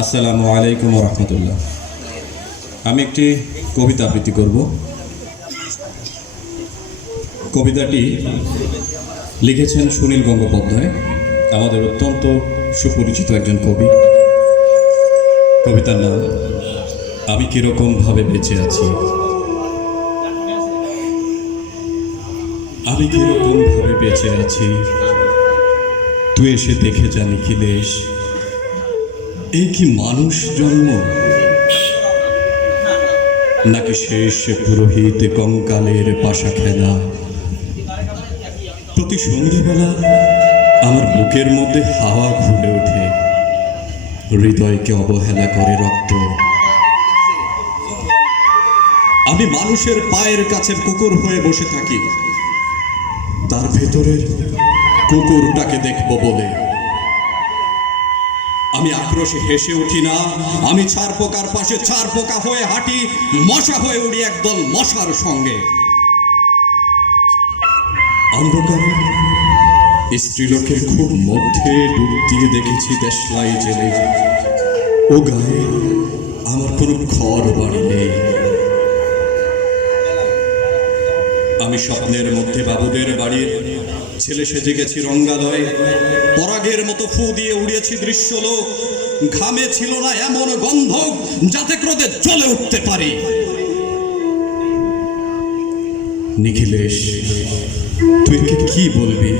আসসালামু আলাইকুম রহমতুল্লাহ। আমি একটি কবিতা আবৃত্তি করব। কবিতাটি লিখেছেন সুনীল গঙ্গোপাধ্যায়, আমাদের অত্যন্ত সুপরিচিত একজন কবি। কবিতার নাম, আমি কীরকমভাবে বেঁচে আছি? আমি কীরকমভাবে বেঁচে আছি? তুই এসে দেখে যা নিখিলেশ। এই কি মানুষ জন্ম? নাকি শেষ পুরোহিত কঙ্কালের পাশা খেলা? প্রতি সন্ধ্যেবেলা আমার বুকের মধ্যে হাওয়া ঘুরে ওঠে। হৃদয়কে অবহেলা করে রক্ত। আমি মানুষের পায়ের কাছে কুকুর হয়ে বসে থাকি। তার ভেতরের কুকুরটাকে দেখব বলে। আমি আক্রোশে হেসে উঠি না। আমি ছার পোকার পাশে ছার পোকা হয়ে হাঁটি, মশা হয়ে উড়ি একদল মশার সঙ্গে। অন্ধকার স্ত্রীলোকের খুব মধ্যে ডুব দিয়ে দেখেছি দেশলাই জেলে। ও গায়ে আমার কোনো ঘর বাড়ি নেই। আমি স্বপ্নের মধ্যে বাবুদের বাড়ির ছেলে সেজে গেছি রঙ্গালয়ে পরাগের মতো ফু দিয়ে উড়িয়েছি দৃশ্যলোক। ঘামে ছিল না এমন গন্ধ যাতে ক্রোধে জ্বলে উঠতে পারি। নিখিলেশ, তুই কি বলবি?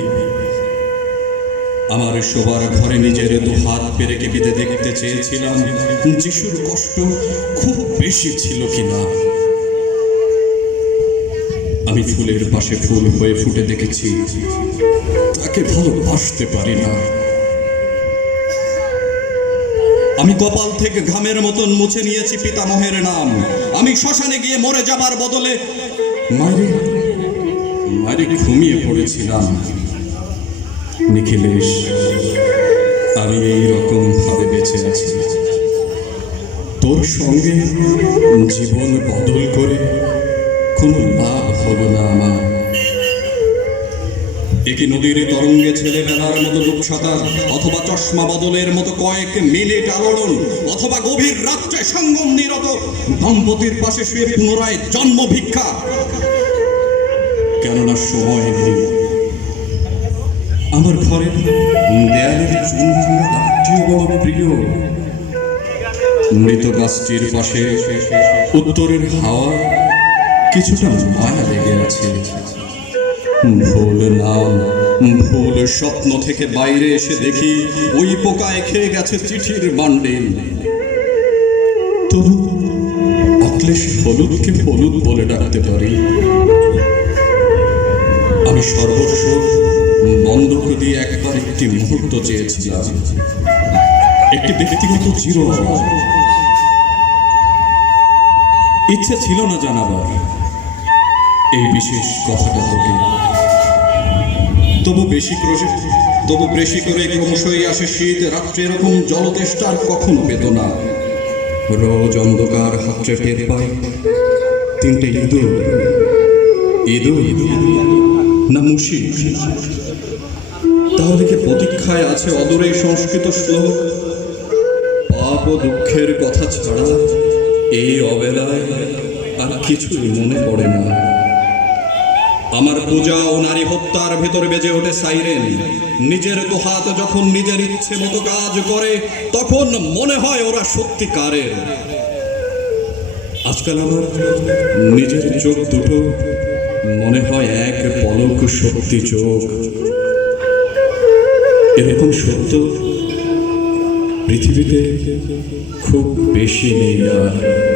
আমার শোবার ঘরে নিজের দু হাত পেরে কেঁপে দেখতে চেয়েছিলাম। যিশুর কষ্ট খুব বেশি ছিল কিনা। আমি ফুলের পাশে ফুল হয়ে ফুটে দেখেছি। তাকে ভালোবাসতে পারি না। আমি কপাল থেকে ঘামের মতন মুছে নিয়েছি পিতামহের নাম। আমি শ্মশানে গিয়ে মরে যাবার বদলে মারে মারে ঘুমিয়ে পড়েছিলাম। নিখিলেশ, আমি এই রকম ভাবে বেঁচে আছি। তোর সঙ্গে জীবন বদল করে কোনো লাভ হলো না আমার। একে নদীর তরঙ্গে ছেলেবেলার মতো রূপসাতার অথবা চশমা বদলের মতো কয়েক মিনিট আলোড়ন, অথবা গভীর রাত্রে সঙ্গম নিরত দম্পতির পাশে শুয়ে পুনরায় জন্ম ভিক্ষা। কেননা সময় নেই। আমার ঘরের দেয়ালের আত্মীয় বড় প্রিয়। মৃত গাছটির পাশে উত্তরের হাওয়া কিছুটা মায়া লেগে আছে। ভুল নাম, ভুল স্বপ্ন থেকে বাইরে এসে দেখি ওই পোকায় খেয়ে গেছে চিঠির বান্ডিল। তবু অক্লেশ হলুদকে হলুদ বলে ডাকতে পারি। আমি সর্বস্ব বন্ধক দিয়ে একবার একটি মুহূর্ত চেয়েছিলাম। একটি ব্যক্তিগত চির ইচ্ছে ছিল না জানাবার। এই বিশেষ কথাটা তবু বেশি ক্রোশে, তবু বেশি করে ক্রমশই আসে শীত, রাত্রে এরকম জলতেষ্টা আর কখনো পেত না রোজ অন্ধকার হাতড়ে টের পাই, তিনটে ইঁদুর। ইঁদুর? না মুশি তাহলে কি প্রতীক্ষায় আছে অদূরে সংস্কৃত শ্লোক? পাপ ও দুঃখের কথা ছাড়া এই অবেলায় আর কিছুই মনে পড়ে না। আমার পূজা ও নারী হত্যার ভেতর বেজে ওঠে সাইরেন। নিজের তো হাত যখন নিজের ইচ্ছে মতো কাজ করে, তখন মনে হয় ওরা সত্যিকারের। আজকাল আমার নিজের চোখ দুটো মনে হয় এক পলক সত্যি চোখ। এরকম সত্য পৃথিবীতে খুব বেশি নেই আর।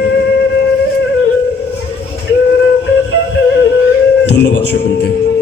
ধন্যবাদ সকলকে।